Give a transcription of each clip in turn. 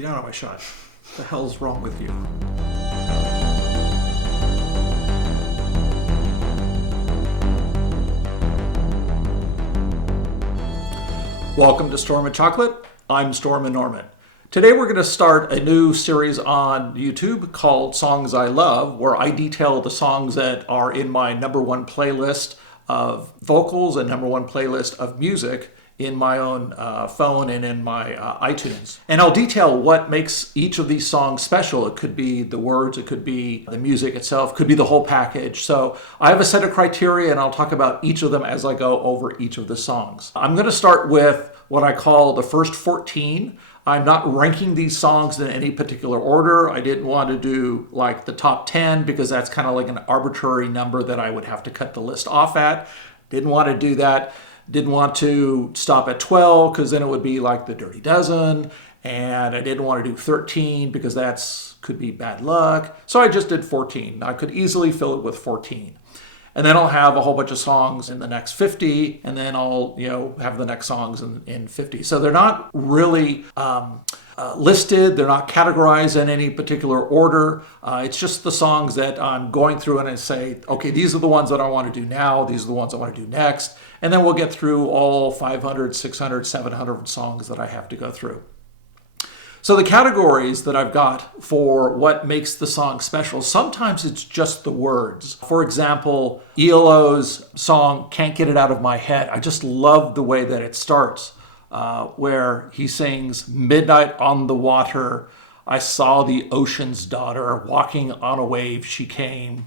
Get out of my shot. What the hell's wrong with you? Welcome to Stormin Chocolate. I'm Stormin Norman. Today we're going to start a new series on YouTube called Songs I Love, where I detail the songs that are in my #1 playlist of vocals and #1 playlist of music in my own phone and in my iTunes. And I'll detail what makes each of these songs special. It could be the words, it could be the music itself, could be the whole package. So I have a set of criteria and I'll talk about each of them as I go over each of the songs. I'm going to start with what I call the first 14. I'm not ranking these songs in any particular order. I didn't want to do like the top 10 because that's kind of like an arbitrary number that I would have to cut the list off at. Didn't want to do that. Didn't want to stop at 12 because then it would be like the Dirty Dozen. And I didn't want to do 13 because that's could be bad luck. So I just did 14. I could easily fill it with 14. And then I'll have a whole bunch of songs in the next 50, and then I'll have the next songs in 50. So they're not really listed. They're not categorized in any particular order. It's just the songs that I'm going through and I say, okay, these are the ones that I want to do now. These are the ones I want to do next. And then we'll get through all 500, 600, 700 songs that I have to go through. So the categories that I've got for what makes the song special, sometimes it's just the words. For example, ELO's song, Can't Get It Out of My Head. I just love the way that it starts, where he sings, midnight on the water, I saw the ocean's daughter, walking on a wave she came,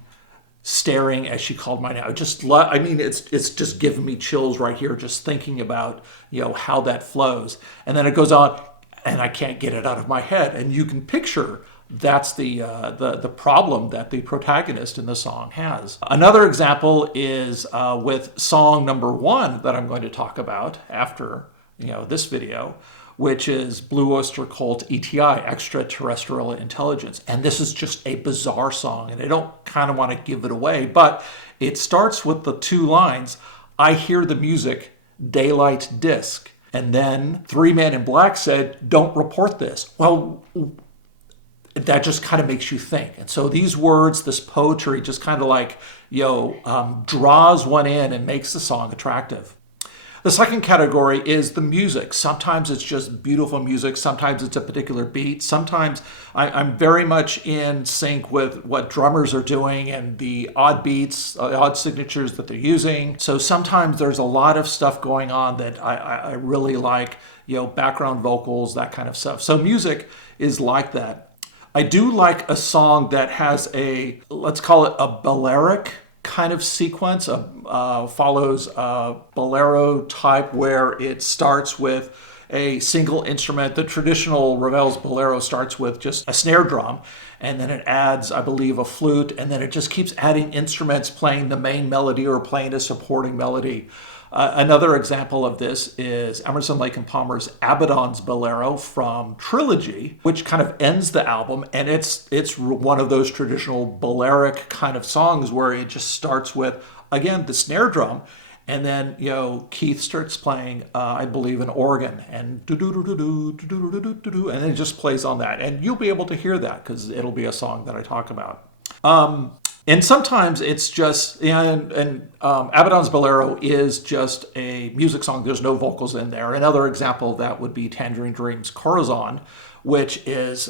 staring as she called my name. It's just giving me chills right here, just thinking about, how that flows. And then it goes on, and I can't get it out of my head. And you can picture that's the problem that the protagonist in the song has. Another example is with song number 1 that I'm going to talk about after this video, which is Blue Oyster Cult ETI, Extraterrestrial Intelligence. And this is just a bizarre song, and I don't kind of want to give it away, but it starts with the 2 lines, I hear the music, daylight disc. And then 3 Men in Black said, don't report this. Well, that just kind of makes you think. And so these words, this poetry just kind of like, draws one in and makes the song attractive. The second category is the music. Sometimes it's just beautiful music. Sometimes it's a particular beat. Sometimes I'm very much in sync with what drummers are doing and the odd beats, odd signatures that they're using. So sometimes there's a lot of stuff going on that I really like, background vocals, that kind of stuff. So music is like that. I do like a song that has let's call it a balearic kind of sequence, follows a bolero type where it starts with a single instrument. The traditional Ravel's bolero starts with just a snare drum, and then it adds, I believe, a flute, and then it just keeps adding instruments playing the main melody or playing a supporting melody. Another example of this is Emerson, Lake and Palmer's Abaddon's Bolero from Trilogy, which kind of ends the album, and it's one of those traditional balearic kind of songs where it just starts with, again, the snare drum, and then Keith starts playing, I believe, an organ, and do-do-do-do-do-do-do-do-do-do, and it just plays on that, and you'll be able to hear that because it'll be a song that I talk about. And sometimes it's just, Abaddon's Bolero is just a music song. There's no vocals in there. Another example of that would be Tangerine Dream's Corazon, which is,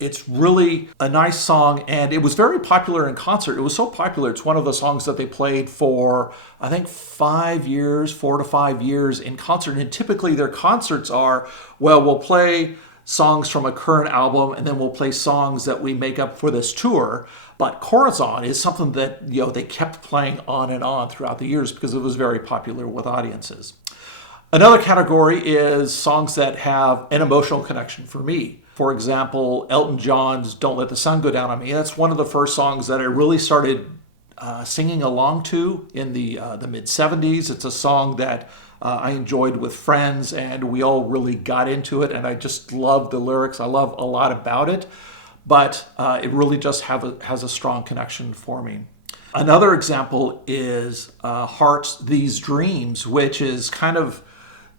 it's really a nice song. And it was very popular in concert. It was so popular. It's one of the songs that they played for, I think, 4 to 5 years in concert. And typically their concerts are, we'll play songs from a current album, and then we'll play songs that we make up for this tour. But Corazon is something that they kept playing on and on throughout the years because it was very popular with audiences. Another category is songs that have an emotional connection for me. For example, Elton John's Don't Let the Sun Go Down on Me. That's one of the first songs that I really started singing along to in the mid-'70s. It's a song that I enjoyed with friends, and we all really got into it, and I just love the lyrics. I love a lot about it, but it really just has a strong connection for me. Another example is Heart's These Dreams, which is kind of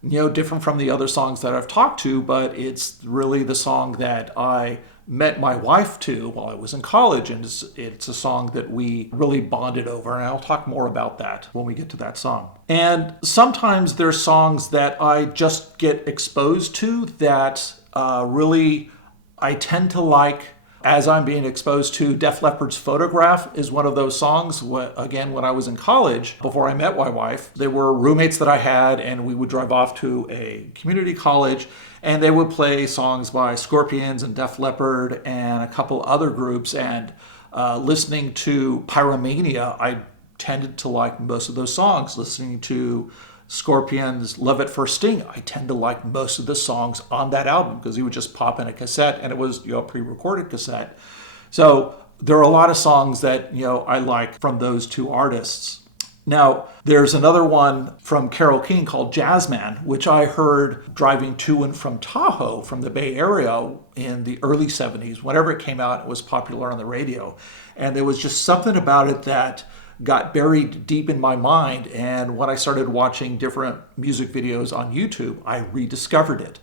different from the other songs that I've talked to, but it's really the song that I met my wife to while I was in college, and it's a song that we really bonded over, and I'll talk more about that when we get to that song. And sometimes there's songs that I just get exposed to that really I tend to like as I'm being exposed to. Def Leppard's Photograph is one of those songs. Again, when I was in college, before I met my wife, they were roommates that I had, and we would drive off to a community college, and they would play songs by Scorpions and Def Leppard and a couple other groups. And listening to Pyromania, I tended to like most of those songs. Listening to Scorpions' Love at First Sting, I tend to like most of the songs on that album because he would just pop in a cassette, and it was a pre-recorded cassette. So there are a lot of songs that I like from those two artists. Now, there's another one from Carole King called Jazzman, which I heard driving to and from Tahoe from the Bay Area in the early 70s. Whenever it came out, it was popular on the radio. And there was just something about it that got buried deep in my mind, and when I started watching different music videos on YouTube, I rediscovered it.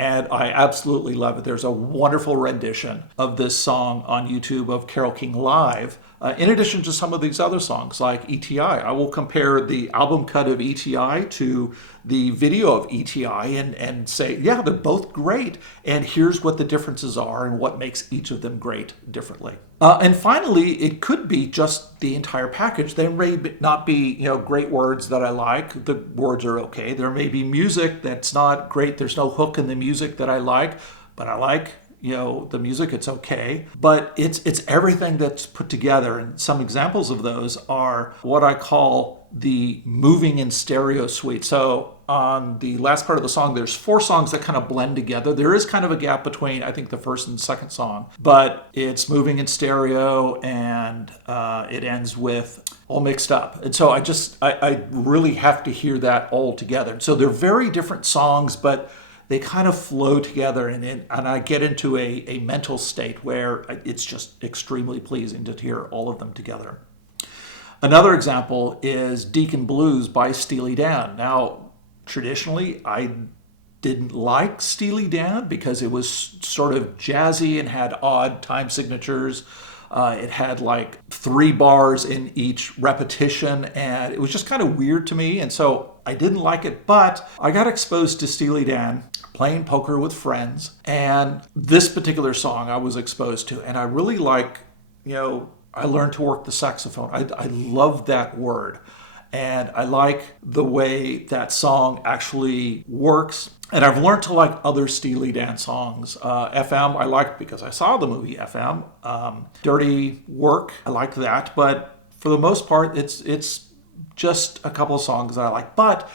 And I absolutely love it. There's a wonderful rendition of this song on YouTube of Carole King live, in addition to some of these other songs like E.T.I. I will compare the album cut of E.T.I. to the video of E.T.I. and say, yeah, they're both great. And here's what the differences are and what makes each of them great differently. And finally, it could be just the entire package. There may not be, great words that I like. The words are okay. There may be music that's not great. There's no hook in the music that I like, but I like, the music. It's okay. But it's everything that's put together. And some examples of those are what I call the moving in stereo suite. So on the last part of the song, there's 4 songs that kind of blend together. There is kind of a gap between, I think, the first and second song, but it's moving in stereo, and it ends with all mixed up. And so I really have to hear that all together. So they're very different songs, but they kind of flow together, and I get into a mental state where it's just extremely pleasing to hear all of them together. Another example is Deacon Blues by Steely Dan. Now, traditionally, I didn't like Steely Dan because it was sort of jazzy and had odd time signatures. It had like 3 bars in each repetition, and it was just kind of weird to me, and so I didn't like it. But I got exposed to Steely Dan playing poker with friends, and this particular song I was exposed to, and I really like, I learned to work the saxophone. I love that word. And I like the way that song actually works. And I've learned to like other Steely Dan songs. FM, I liked because I saw the movie FM. Dirty Work, I like that. But for the most part, it's just a couple of songs that I like. But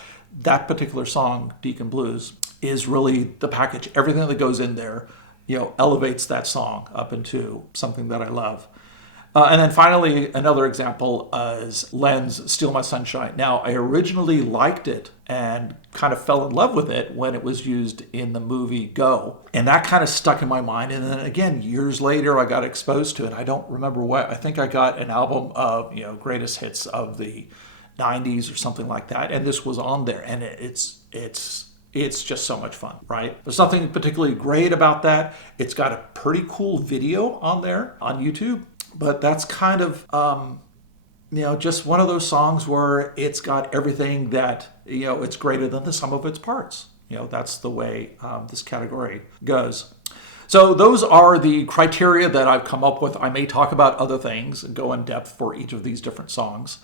that particular song, Deacon Blues, is really the package. Everything that goes in there, elevates that song up into something that I love. And then finally, another example is Len's Steal My Sunshine. Now, I originally liked it and kind of fell in love with it when it was used in the movie Go. And that kind of stuck in my mind. And then again, years later, I got exposed to it. I don't remember what. I think I got an album of, greatest hits of the 90s or something like that. And this was on there. And it's just so much fun, right? There's nothing particularly great about that. It's got a pretty cool video on there on YouTube. But that's kind of, just one of those songs where it's got everything that, it's greater than the sum of its parts. That's the way this category goes. So those are the criteria that I've come up with. I may talk about other things and go in depth for each of these different songs.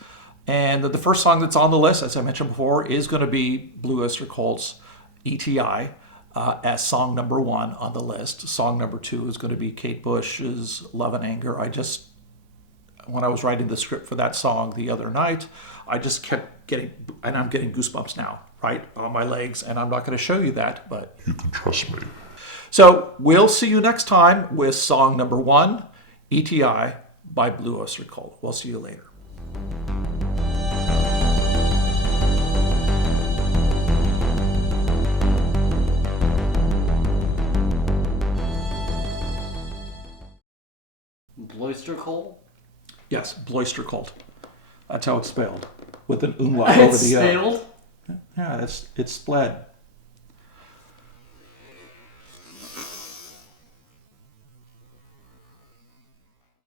And the first song that's on the list, as I mentioned before, is going to be Blue Oyster Cult's E.T.I. As song number 1 on the list. Song number 2 is going to be Kate Bush's Love and Anger. When I was writing the script for that song the other night, I just kept getting, and I'm getting goosebumps now, right, on my legs, and I'm not going to show you that, but you can trust me. So we'll see you next time with song number 1, E.T.I. by Blue Oyster Cult. We'll see you later. Bloister Cult? Yes, Bloister Cult. That's how it's spelled, with an umlaut over the It's spelled? Yeah, it's spelled.